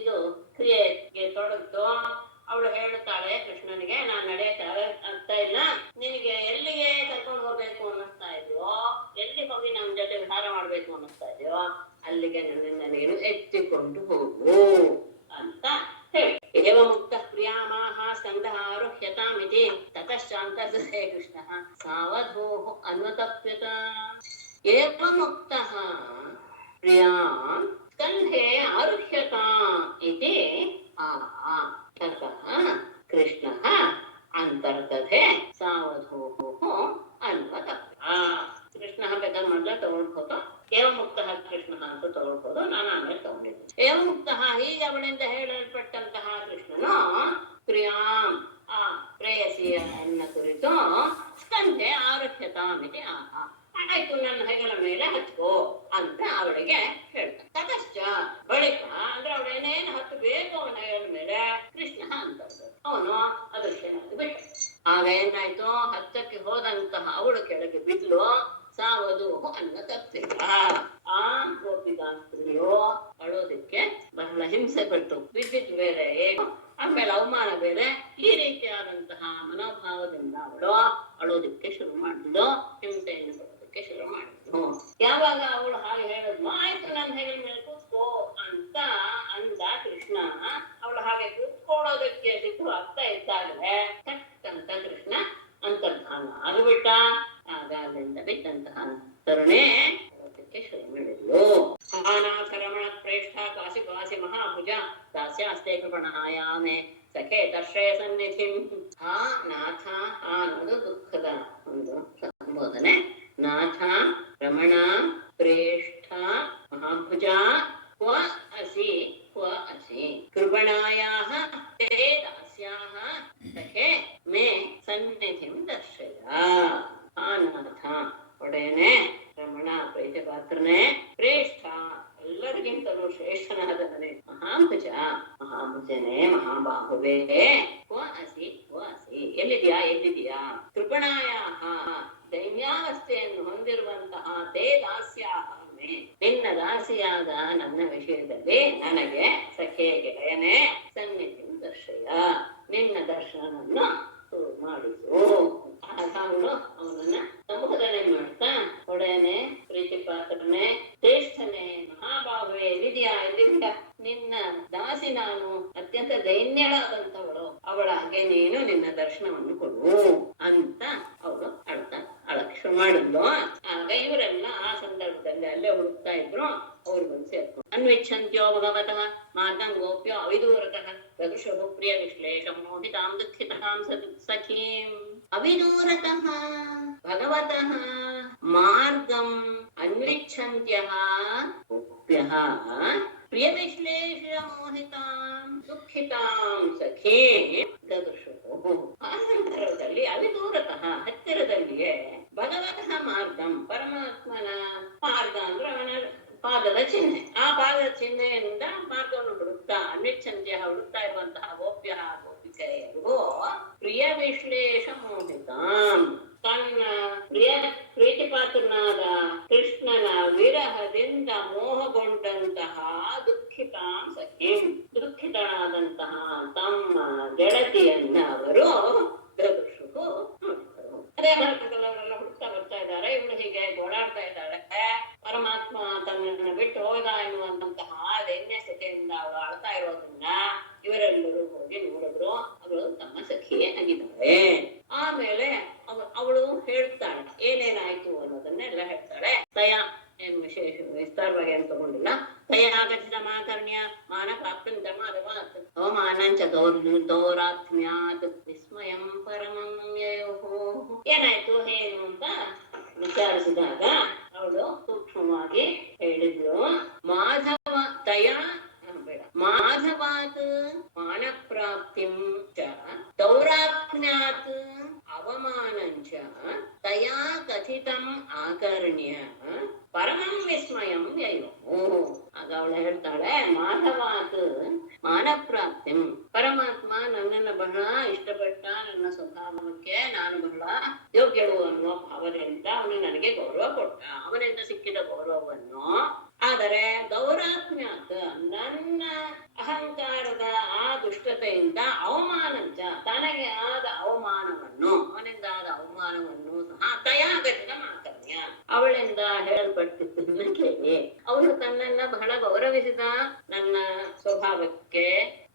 ಇದು ಕ್ರಿಯೆಗೆ ತೊಡಗ್ತು. ಅವಳು ಹೇಳುತ್ತಾಳೆ ಕೃಷ್ಣನಿಗೆ, ನಾನ್ ನಡೆಯಕ್ಕೆ ಆಗ್ತಾ ಇಲ್ಲ, ನಿನಗೆ ಎಲ್ಲಿಗೆ ಕರ್ಕೊಂಡು ಹೋಗ್ಬೇಕು ಅನ್ನಿಸ್ತಾ ಇದೆಯೋ, ಎಲ್ಲಿ ಹೋಗಿ ನಮ್ ಜೊತೆ ವಿಹಾರ ಮಾಡ್ಬೇಕು ಅನ್ನಿಸ್ತಾ ಇದೆಯೋ ಅಲ್ಲಿಗೆ ನನ್ನನ್ನ ನೀನು ಎತ್ತಿಕೊಂಡು ಹೋಗು ಅಂತ ಹೇಳಿ. ಏವ ಮುಕ್ತ ಪ್ರಿಯಾಮಾಹ ಸ್ಕಂದಃ ಆರುಹ್ಯತಾಮಿತಿ ತತಶ್ಚಾಂತರ್ದತೆ ಕೃಷ್ಣಃ ಸಾವಧೂಃ ಅನ್ವತಪ್ಯತ. ಏವ ಮುಕ್ತಃ ಪ್ರಿಯಾಂ ಸ್ಕಂಧೇ ಆರುಹ್ಯತಾ ಇತಿ ಕೃಷ್ಣಃ ಅಂತರ್ದಧೆ ಸಾವಧೂಃ ಅನ್ವತಪ್ಯ. ಕೃಷ್ಣ ಬೇಕಾದ್ರೆ ಮೊದಲ ತಗೊಳ್ಬೋದು, ಏವ ಮುಕ್ತ ಕೃಷ್ಣ ಅಂತ ತಗೊಳ್ಬೋದು, ನಾನು ಆಮೇಲೆ ತಗೊಂಡಿದ್ದೆ. ಏವ ಮುಕ್ತ, ಹೀಗೆ ಅವಳಿಂದ ಹೇಳಲ್ಪಟ್ಟಂತಹ ಕೃಷ್ಣನು ಪ್ರಿಯಾಂ ಆ ಪ್ರೇಯಸಿಯನ್ನ ಕುರಿತು ಸ್ಕಂಧೆ ಆರುಹ್ಯತಾಮಿತಿ ಆಯ್ತು ನನ್ನ ಹೆಗಲ ಮೇಲೆ ಹತ್ಕೋ ಅಂತ ಅವಳಿಗೆ ಹೇಳ್ತಾನೆ. ತತಶ್ಚ ಬಳಿಕ, ಅಂದ್ರೆ ಅವಳೇನೇನು ಹತ್ತಬೇಕು ಅವನ ಹೆಗಲ ಮೇಲೆ, ಕೃಷ್ಣ ಅಂತ ಅವನು ಅದೃಶ್ಯನಾಗಿ ಬಿಟ್ಟ. ಆಗ ಏನಾಯ್ತು, ಹತ್ತಕ್ಕೆ ಹೋದಂತಹ ಅವಳು ಕೆಳಗೆ ಬಿದ್ಲು. ಸಾವದು ಅನ್ನ ತಪ್ಪಿಲ್ಲ. ಆ ಗೋಪಿಕಾಸ್ತ್ರೀಯೋ ಅಳೋದಕ್ಕೆ ಬಹಳ ಹಿಂಸೆ ಪಟ್ಟು ಬಿದ್ದಿದ್ದು ಬೇರೆ ಏನು, ಆಮೇಲೆ ಅವಮಾನ ಬೇರೆ, ಈ ರೀತಿಯಾದಂತಹ ಮನೋಭಾವದಿಂದ ಅವಳು ಅಳೋದಕ್ಕೆ ಶುರು ಮಾಡಿದ್ಲು, ಹಿಂಸೆಯನ್ನು ಕೊಡೋದಕ್ಕೆ ಶುರು ಮಾಡಿದ್ಲು. ಯಾವಾಗ ಅವಳು ಹಾಗೆ ಹೇಳಿದ್ಲು, ಆಯ್ತು ನನ್ನ ಹೆಗಲ ಮೇಲೆ ಕೂತ್ಕೋ ಅಂತ ಅಂದ ಕೃಷ್ಣ. ಅವಳು ಹಾಗೆ ಕೂತ್ಕೊಳ್ಳೋದಕ್ಕೆ ಸಿದ್ಧವಾಗ್ತಾ ಇದ್ದಾಗಲೇ ತಕ್ಕಂತ ಕೃಷ್ಣ ಅಂತರ್ಧಾನ ಆಗಿಬಿಟ್ಟ. ಆಗ ಅಲ್ಲಿಂದ ಬಿದ್ದಂತಹ ತರುಣೆ ಶುರು ಮಾಡಿದ್ಲು. ಮಹಾನಾಥ ರಮಣ ಪ್ರೇಷ್ಠ ಕಾಶಿ ಕಾಶಿ ಮಹಾಭುಜ ದಾಸ್ಯಾಸ್ತೆ ಕೃಪಣಾಯಾಮೆ ಸಖೆ ದರ್ಶಯ ಸನ್ನಿಧಿಂ. ಹಾ ನಾಥ, ಅನ್ನೋದು ದುಃಖದ ಒಂದು ಸಂಬೋಧನೆ. ನಾಥ ರಮಣ ಪ್ರೇಷ್ಠ ಮಹಾಭುಜ ಕ್ವ ಅಸಿ ಕ್ವ ಅಸಿ ಕೃಪಣಾಯಾಹ ತೇ ದಾಸ್ಯಾಹ ಸಖೆ ಮೇ ಸನ್ನಿಧಿಂ ದರ್ಶಯ. ಆ ನಾಥ ಒಡೆಯನೆ, ರಮಣ ಪ್ರೀತಿ ಪಾತ್ರನೇ, ಪ್ರೇಷ್ಠ ಎಲ್ಲರಿಗಿಂತಲೂ ಶ್ರೇಷ್ಠನಾದವನೇ, ಮಹಾಭುಜ ಮಹಾಭುಜನೇ, ಮಹಾಬಾಹುವೇ, ಕ್ವ ಅಸಿ ಕ್ವ ಅಸಿ, ಎಲ್ಲಿದ್ಯಾ ಎಲ್ಲಿದ್ಯಾ, ಕೃಪಣಾಯಾಹ ದೈನ್ಯಾವಸ್ಥೆಯನ್ನು ಹೊಂದಿರುವಂತಹ ತೇ ದಾಸ್ಯಾಹ ಮೇ, ನಿನ್ನ ದಾಸಿಯಾದ ನನ್ನ ವಿಷಯದಲ್ಲಿ ನನಗೆ ಸಖೆ ಗೆಳೆಯನೇ ಸನ್ನಿಧಿ ದರ್ಶಯ, ನಿನ್ನ ದರ್ಶನವನ್ನು ಮಾಡಿಸು. ಅವನು ಅವನನ್ನ ಸಂಬೋಧನೆ ಮಾಡ್ತಾ, ಒಡೆಯನೆ ಪ್ರೀತಿ ಪಾತ್ರನೇ, ಶ್ರೇಷ್ಠನೇ, ಮಹಾಬಾಹುವೆ, ಎಲ್ಲಿದ್ಯಾ ಎಲ್ಲಿದ್ಯಾ, ನಿನ್ನ ದಾಸಿ ನಾನು ಅತ್ಯಂತ ದೈನ್ಯಳಾದಂಥವಳು, ಅವಳಾಗೆ ನೀನು ನಿನ್ನ ದರ್ಶನವನ್ನು ಕೊಡು ಅಂತ ಅವಳು ಅಳಕ್ ಶುರು ಮಾಡಿದ್ಲು. ಆಗ ಇವರೆಲ್ಲ ಆ ಸಂದರ್ಭದಲ್ಲಿ ಅಲ್ಲೇ ಹುಡುಕ್ತಾ ಇದ್ರು. ಅವ್ರು ಬಂದು ಸೇರ್ಕೊಂಡು ಅನ್ವಿಚ್ಛಂತ್ಯೋ ಭಗವತಃ ಮಾರ್ಗಂ ಗೋಪ್ಯೋ ಅವಿದೂರತಃ ಪ್ರದೃಶೋ ಪ್ರಿಯ ವಿಶ್ಲೇಷ ಮೋಹಿತಾಂ ದುಃಖಿತಾಂ ಸಖೀಂ. ಅವಿದೂರತಃ ಭಗವತಃ ಮಾರ್ಗಂ ಅನ್ವಿಚ್ಛಂತ್ಯಃ ಗೋಪ್ಯಃ ಪ್ರಿಯ ವಿಶ್ಲೇಷ ಮೋಹಿತಾಂ ದುಃಖಿತಾಂ ಸಖೀಂ ದದೃಶೋ. ಆ ಸಂದರ್ಭದಲ್ಲಿ ಅವಿದೂರತಃ ಹತ್ತಿರದಲ್ಲಿಯೇ ಭಗವತಃ ಮಾರ್ಗಂ ಪರಮಾತ್ಮನ ಮಾರ್ಗ ಅಂದ್ರೆ ಅವನ ಪಾದದ ಚಿಹ್ನೆ, ಆ ಪಾದದ ಚಿಹ್ನೆಯಿಂದ ಮಾರ್ಗವನ್ನು ಹುಡುಕ್ತಾ ಅನ್ವಿಚ್ಛಂತ್ಯ ಹುಡುಕ್ತಾ ಇರುವಂತಹ ಗೋಪ್ಯ ಗೋಪಿಕೆಯರಿಗೂ ಪ್ರಿಯ ವಿಶ್ಲೇಷ ಮೋಹಿತಾಂ, ತನ್ನ ಪ್ರೀತಿ ಪಾತ್ರನಾದ ಕೃಷ್ಣನ ವಿರಹದಿಂದ ಮೋಹಗೊಂಡಂತಹ ದುಃಖಿತಾಂ ಸಖೀಂ, ದುಃಖಿತನಾದಂತಹ ತಮ್ಮ ಗೆಳತಿಯನ್ನ ಅವರು ದದೃಶು ನೋಡಿದರು. ಅದೇ ಮಾರ್ಗದಲ್ಲೆಲ್ಲ ಹುಡುಕ್ತಾ ಬರ್ತಾ ಇದ್ದಾರೆ. ಇವಳು ಹೀಗೆ ಓಡಾಡ್ತಾ ಇದ್ದಾಳೆ. ಪರಮಾತ್ಮ ತನ್ನನ್ನು ಬಿಟ್ಟು ಹೋದ ಎನ್ನುವಂತಹ ದೈನ್ಯ ಸ್ಥಿತಿಯಿಂದ ಅವಳು ಆಳ್ತಾ ಇರೋದನ್ನ ಇವರೆಲ್ಲರೂ ಹೋಗಿ ನೋಡಿದ್ರು. ಅವಳು ತಮ್ಮ ಸಖಿಯೇ ಆಗಿದ್ದಾಳೆ. ಆಮೇಲೆ ಅವಳು ಹೇಳ್ತಾಳೆ ಏನೇನಾಯ್ತು ಅನ್ನೋದನ್ನೆಲ್ಲ ಹೇಳ್ತಾಳೆ. ತಯ ಏನ್ ವಿಶೇಷ ವಿಸ್ತಾರವಾಗಿ ಏನು ತಗೊಂಡಿಲ್ಲ. ತಯಾಗತಿತ ಮಾಕರ್ಣ್ಯ ಮಾನಪಾಪ್ತಂತ ಮಾಧವಾತ್ ಅವಮಾನಂಚ ದೌರಾತ್ಮ್ಯಾತ್ ವಿಸ್ಮಯಂ ಪರಮಂ ಯಯೋಃ. ಏನಾಯ್ತು ಏನು ಅಂತ ವಿಚಾರಿಸಿದಾಗ ಅವಳು ಸೂಕ್ಷ್ಮವಾಗಿ ಹೇಳಿದ್ಲು. ಮಾಧವ ತಯ ಬೇಡ, ಮಾಧವಾತ್ ಮಾನಪ್ರಾಪ್ತಿಂ ಚ ದೌರಾತ್ಮ್ಯಾತ್ ಅವಮಾನಂಚ ಕಾರುಣ್ಯ ಪರಮಂ ವಿಸ್ಮಯಂ ಯಯೋ. ಆಗ ಅವಳು ಹೇಳ್ತಾಳೆ, ಮಾಧವಾತ್ ಮಾನಪ್ರಾಪ್ತಿಂ, ಪರಮಾತ್ಮ ನನ್ನನ್ನು ಬಹಳ ಇಷ್ಟಪಟ್ಟ, ನನ್ನ ಸ್ವಭಾವಕ್ಕೆ ನಾನು ಬಹಳ ಯೋಗ್ಯಳು ಅನ್ನುವ ಭಾವನೆಯಿಂದ ಅವನು ನನಗೆ ಗೌರವ ಕೊಟ್ಟ. ಅವನಿಂದ ಸಿಕ್ಕಿದ ಗೌರವವನ್ನು, ಆದರೆ ಗೌರಾತ್ಮ್ಯಾತ್ ನನ್ನ ಅಹಂಕಾರದ ಆ ದುಷ್ಟತೆಯಿಂದ ಅವಮಾನಂಚ, ತನಗೆ ಆದ ಅವಮಾನವನ್ನು, ಅವನಿಂದ ಆದ ಅವಮಾನವನ್ನು ಸಹ ತಯಾಗತಿನ ಮಾತಮ್ಯ, ಅವಳಿಂದ ಹೇಳಲ್ಪಟ್ಟಿದ್ದನ್ನ ಕೇಳಿ ಅವನು ತನ್ನನ್ನ ಬಹಳ ಗೌರವಿಸಿದ, ನನ್ನ ಸ್ವಭಾವಕ್ಕೆ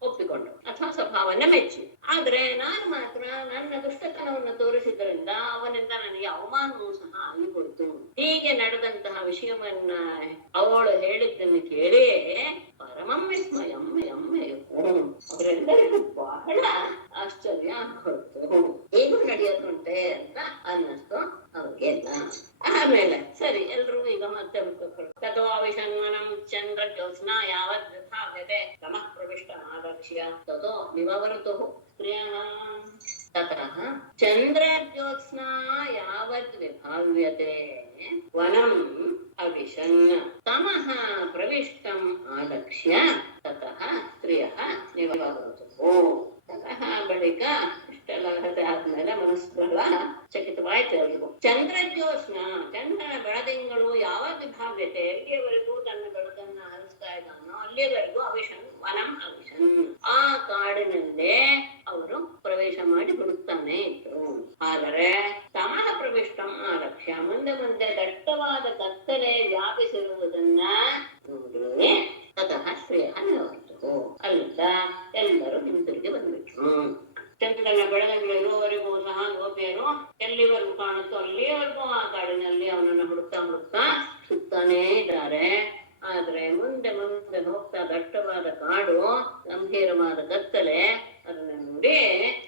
ಒಪ್ಪಿಕೊಂಡು ಅಥವಾ ಸ್ವಭಾವನ್ನ ಮೆಚ್ಚಿ. ಆದ್ರೆ ನಾನು ಮಾತ್ರ ನನ್ನ ದುಷ್ಟತನವನ್ನು ತೋರಿಸಿದ್ರಿಂದ ಅವನಿಂದ ನನಗೆ ಅವಮಾನವೂ ಸಹ ಆಗಿಕೊಡ್ತು. ಹೀಗೆ ನಡೆದಂತಹ ವಿಷಯವನ್ನ ಅವಳು ಹೇಳಿದ್ದನ್ನು ಕೇಳಿ ಪರಮಂ ವಿಸ್ಮಯಂ ಎಮ್ಮೆಯು ಅವರೆಲ್ಲರಿಗೂ ಬಹಳ ಆಶ್ಚರ್ಯ ಹೊರತು ಏನು ನಡೆಯೋದುಂಟೆ ಅಂತ ಅನ್ನಿಸ್ತು ಅವ್ರಿಗೆಲ್ಲ. ಆಮೇಲೆ ಸರಿ, ಎಲ್ರು ಈಗ ಮತ್ತೆ ತಥೋ ಅವಿಷನ್ವನಂ ಚಂದ್ರ ಜ್ಯೋತ್ಸ್ನಾ ಯಾವತ್ ಯಥಾವ್ಯತೆ ತಮಃ ಪ್ರವಿಷ್ಟ ಆದರ್ಶ್ಯ ತಥೋ ನಿವವೃತು ಸ್ತ್ರೀಯ ತತಃ ಚಂದ್ರ ಜ್ಯೋತ್ಸ್ನಾ ಯಾವತ್ ವಿಭಾವ್ಯತೆ ವನಂ ಅವಿಶನ್ ತಮಃ ಪ್ರವಿಷ್ಟಂ ಆಲಕ್ಷ್ಯ ತತಃ ಸ್ತ್ರೀಯಃ ನಿವವೃತು. ತತಃ ಬಳಿಕ ಇಷ್ಟೆಲ್ಲ ಆದ್ಮೇಲೆ ಮನಸ್ಸುಗಳ ಚಕಿತವಾಯ್ತು ಎಲ್ರಿಗೂ. ಚಂದ್ರ ಜ್ಯೋತ್ಸ್ನ, ಚಂದ್ರನ ಬೆಳದಿಂಗಳು ಯಾವಾಗ ವಿಭಾವ್ಯತೆ, ಎಲ್ಲಿಯವರೆಗೂ ತನ್ನ ಬೆಳಕನ್ನ ಹರಿಸ್ತಾ ಇದ್ದಾನೋ ಅಲ್ಲಿಯವರೆಗೂ ಅವಿಷನ್ ವನಂ ಅವಿಷನ್, ಆ ಕಾಡಿನಲ್ಲೇ ಅವರು ಪ್ರವೇಶ ಮಾಡಿ ಬಿಡುತ್ತಾನೆ ಇದ್ರು. ಆದರೆ ತಮಃ ಪ್ರವಿಷ್ಟಂ ಆಲಕ್ಷ್ಯ, ಮುಂದೆ ಮುಂದೆ ದಟ್ಟವಾದ ಕತ್ತಲೆ ವ್ಯಾಪಿಸಿರುವುದನ್ನ ನೋಡಿ ತತಃ ಶ್ರೇಯ ನಿವರ್ತು, ಅಲ್ಲಿಂದ ಎಲ್ಲರೂ ಹಿಂತಿರುಗಿ ಬಂದ್ಬಿಟ್ರು. ಚಂದ್ರನ ಬೆಳದಿಂಗಳಿರುವವರೆಗೂ ಸಹ ಗೋಪಿಯರು ಎಲ್ಲಿವರೆಗೂ ಕಾಣುತ್ತೋ ಅಲ್ಲಿಯವರೆಗೂ ಆ ಕಾಡಿನಲ್ಲಿ ಅವನನ್ನು ಹುಡುಕ್ತಾ ಸುತ್ತಾನೇ ಇದ್ದಾರೆ. ಆದ್ರೆ ಮುಂದೆ ಮುಂದೆ ಹೋಗ್ತಾ ದಟ್ಟವಾದ ಕಾಡು, ಗಂಭೀರವಾದ ಕತ್ತಲೆ, ಅದನ್ನ ನೋಡಿ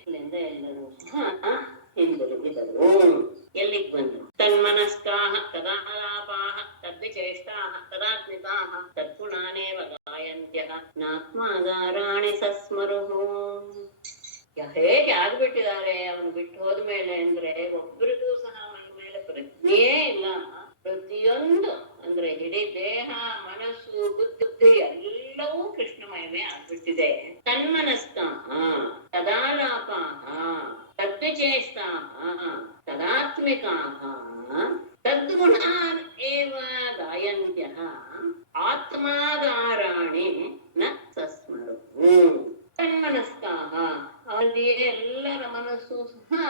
ಇಲ್ಲಿಂದ ಎಲ್ಲರೂ ಸಹ ಹಿಂದಿರುಗಿದರು. ಎಲ್ಲಿಗೆ ಬಂದ್ರು? ತನ್ಮನಸ್ಕಾಹ ತದಾಲಾಪಾಹ ತದ್ವಿಚೇಷ್ಟಾಹ ತದಾತ್ಮಿಕಾಹ ತದ್ಗುಣಾನೇವ ಗಾಯಂತ್ಯಃ ನಾತ್ಮಾಗಾರಾಣಿ ಸಸ್ಮರುಹು. ಹೇಗೆ ಆಗ್ಬಿಟ್ಟಿದ್ದಾರೆ ಅವನು ಬಿಟ್ಟು ಹೋದ್ಮೇಲೆ ಅಂದ್ರೆ, ಒಬ್ಬರಿಗೂ ಸಹ ಅವನ ಮೇಲೆ ಪ್ರಜ್ಞೆಯೇ ಇಲ್ಲ. ಪ್ರತಿಯೊಂದು ಅಂದ್ರೆ ಇಡೀ ದೇಹ, ಮನಸ್ಸು, ಬುದ್ಧಿ ಎಲ್ಲವೂ ಕೃಷ್ಣಮಯವೇ ಆಗ್ಬಿಟ್ಟಿದೆ. ತನ್ಮನಸ್ಕಾಹ ತದಾಲಾಪಾಹ ತದ್ವಿಚೇಷ್ಟಾಹ ತದಾತ್ಮಿಕಾಹ ತದ್ಗುಣಾನ್ ಏವ ಗಾಯಂತ್ಯಃ ಆತ್ಮಾಗಾರಾಣಿ ನ ಸಸ್ಮರುಹು. ತನ್ಮನಸ್ಕಾಹ, ಅವರಿಗೆ ಎಲ್ಲರ ಮನಸ್ಸು ಸಹ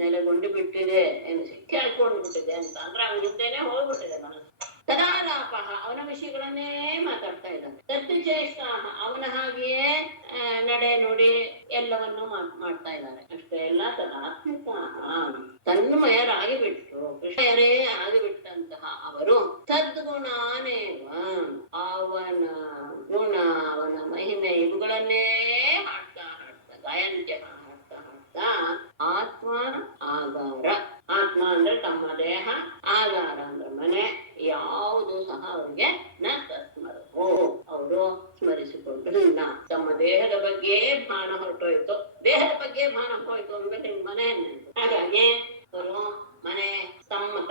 ನೆಲೆಗೊಂಡು ಬಿಟ್ಟಿದೆ, ಸಿಕ್ಕಿ ಹಾಕೊಂಡು ಬಿಟ್ಟಿದೆ ಅಂತ ಅಂದ್ರೆ ಅವನ ಹಿಂದೆನೆ ಹೋಗ್ಬಿಟ್ಟಿದೆ ಮನಸ್ಸು. ತದಾಲಾಪಃ, ಅವನ ವಿಷಯಗಳನ್ನೇ ಮಾತಾಡ್ತಾ ಇದ್ದಾನೆ. ತದ್ವಿಚೇಷ್ಟಾಹ, ಅವನ ಹಾಗೆಯೇ ನಡೆ ನುಡಿ ಎಲ್ಲವನ್ನೂ ಮಾಡ್ತಾ ಇದ್ದಾರೆ. ಅಷ್ಟೇ ಎಲ್ಲ ತದಾತ್ಮಿಕಾಹ, ತನ್ಮಯರಾಗಿ ಬಿಟ್ರು, ಕೃಷ್ಣರೇ ಆಗಿಬಿಟ್ಟಂತಹ ಅವರು ತದ್ಗುಣಾನೇವ, ಅವನ ಗುಣ, ಅವನ ಮಹಿಮೆ ಇವುಗಳನ್ನೇ ಹಾಡ್ತಾ ಗಾಯಂತ್ಯ ಹಾಡ್ತಾ ಆತ್ಮ ಆಗಾರ, ಆತ್ಮ ಅಂದ್ರೆ ತಮ್ಮ ದೇಹ, ಆಗಾರ ಅಂದ್ರೆ ಮನೆ, ಯಾವುದು ಸಹ ಅವರಿಗೆ ನ ತಸ್ಮರು, ಅವರು ಸ್ಮರಿಸಿಕೊಂಡ್ರಿಲ್ಲ. ತಮ್ಮ ದೇಹದ ಬಗ್ಗೆ ಭಾನ ಹೊರಟೋಯ್ತು, ದೇಹದ ಬಗ್ಗೆ ಭಾನ ಹೋಯ್ತು ಅಂದ್ಮೇಲೆ ಮನೆ. ಹಾಗಾಗಿ ಅವರು ಮನೆ,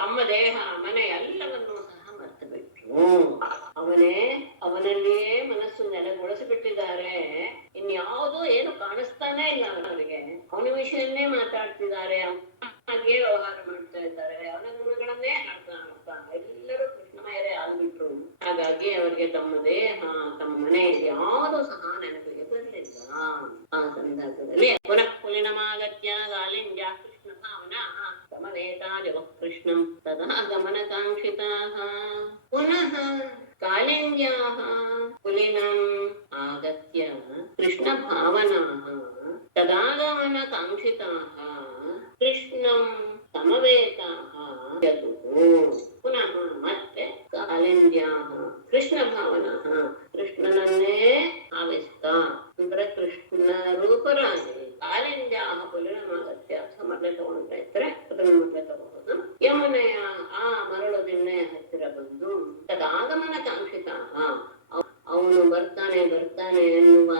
ತಮ್ಮ ದೇಹ, ಮನೆ ಎಲ್ಲವನ್ನೂ ಸಹ ಮರೆತು ಬಿಟ್ರು. ಅವನಲ್ಲಿಯೇ ಮನಸ್ಸು ನೆಲೆಗೊಳಿಸಿಬಿಟ್ಟಿದ್ದಾರೆ. ಇನ್ಯಾವುದೋ ಏನು ಕಾಣಿಸ್ತಾನೆ ಇಲ್ಲ ಅವರಿಗೆ. ಅವನ ವಿಷಯನ್ನೇ ಮಾತಾಡ್ತಿದ್ದಾರೆ, ಹಾಗೆ ವ್ಯವಹಾರ ಮಾಡ್ತಾ ಇದ್ದಾರೆ, ಅವನ ಗುಣಗಳನ್ನೇ ಹಾಡ್ತಾ ಎಲ್ಲರೂ ಕೃಷ್ಣಮಯರೇ ಆಗ್ಬಿಟ್ರು. ಹಾಗಾಗಿ ಅವರಿಗೆ ತಮ್ಮ ದೇಹ, ತಮ್ಮ ಮನೆ ಯಾವುದು ಸಹ ನೆನಪಿಗೆ ಬರಲಿಲ್ಲ. ಆ ಸಂದರ್ಭದಲ್ಲಿ ಪುನಃ ಪುಲಿನಮಾಗತ್ಯ ಗಾಲಿಂಜ ಕೃಷ್ಣ ಭಾವನಾ ಸಮವೇತಾ ಜಗ ಕೃಷ್ಣಂ ತದಾ ಗಮನಕಾಂಕ್ಷಿತಾಃ. ಪುನಃ ಕಾಲಿಂಗ್ಯಾಃ ಪುಲಿನಂ ಆಗತ್ಯ ಕೃಷ್ಣ ಭಾವನಾಃ ತದಾಗಮನ ಕಾಂಕ್ಷಿತಾಃ ಕೃಷ್ಣಂ ಸಮವೇತಾಃ ಯತುಃ. ಪುನಃ ಮತ್ತೆ ಕಾಲಿಂಗ್ಯಾಃ ಕೃಷ್ಣ ಭಾವನಾಃ, ಕೃಷ್ಣನನ್ನೇ ಆವಿಸ್ತಾ ಅಂದ್ರೆ ಕೃಷ್ಣ ರೂಪರಾಗಿ. ಕಾಲಿಂಗ್ಯಾಃ ಪುಲಿನಮಾಗತ್ಯ ಸಮರ್ಲೆ ತಗೊಂಡ್ರೆ ಇದ್ರೆ ಅದನ್ನು ಮೊದಲೇ ತಗೋಬಹುದು. ಯಮುನೆಯ ಆ ಮರಳು ದಿಣ್ಣೆಯ ಹತ್ತಿರ ಬಂದು ತದಾಗಮನ ಕಾಂಕ್ಷಿತಾಃ, ಅವನು ಬರ್ತಾನೆ ಎನ್ನುವ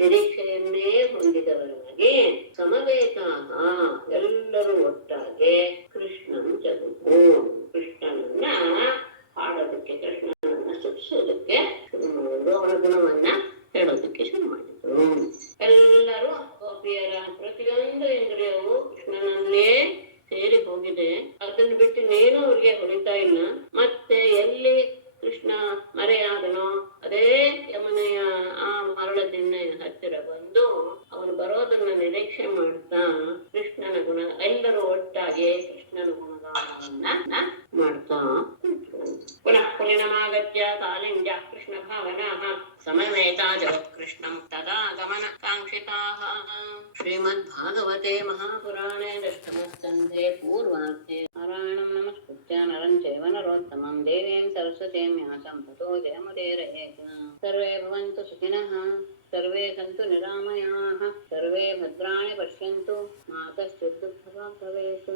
ನಿರೀಕ್ಷೆಯನ್ನೇ ಹೊಂದಿದವರಾಗಿ ಸಮವೇತಾಃ ಎಲ್ಲರೂ ಒಟ್ಟಾಗಿ ಕೃಷ್ಣಂ ಜಗತ್ತು, ಕೃಷ್ಣನನ್ನ ಬಿಟ್ಟು ನೀನು ಅವ್ರಿಗೆ ಹೊಡಿತಾ ಇಲ್ಲ. ಮತ್ತೆ ಎಲ್ಲಿ ಕೃಷ್ಣ ಮರೆಯಾದನೋ ಅದೇ ಯಮುನೆಯ ಆ ಮರಳದಿನ್ನ ಹತ್ತಿರ ಬಂದು ಅವನು ಬರೋದನ್ನ ನಿರೀಕ್ಷೆ ಮಾಡ್ತಾ ಕೃಷ್ಣನ ಗುಣ ಎಲ್ಲರೂ ಒಟ್ಟಾಗಿ ಕೃಷ್ಣನ ಗುಣಗಾನವನ್ನ ಮಾಡ್ತಾ ಪುನಃ ಪುಲಿನಮಾಗತ್ಯ ಕಾಲಿಂಜ ಕೃಷ್ಣ ಭಾವನಾ ಸಮವೇತಾ ಜಗತ್ಕೃಷ್ಣಂ ತದಾ ಗಮನ ಕಾಂಕ್ಷಿತಾಃ. ಶ್ರೀಮದ್ಭಾಗವತೆ ಮಹಾಪುರಾಣೇ ದಶಮಸ್ಕಂಧೇ ಪೂರ್ವಾರ್ಧೇ ನಾರಾಯಣಂ ನಮಸ್ಕೃತ್ಯ ನರಂ ಚೈವ ನರೋತ್ತಮಂ ದೇವೀಂ ಸರಸ್ವತೀಂ ವ್ಯಾಸಂ ತतो ಜಯಮುದೀರಯೇತ್. ಸರ್ವೇ ಭವಂತು ಸುಖಿನಃ, ಸರ್ವೇ ಸಂತು ನಿರಾಮಯಾಃ, ಸರ್ವೇ ಭದ್ರಾಣಿ ಪಶ್ಯन्तु, ಮಾ ಕಶ್ಚಿತ್ ದುಃಖಭಾಗ್ ಭವೇತ್.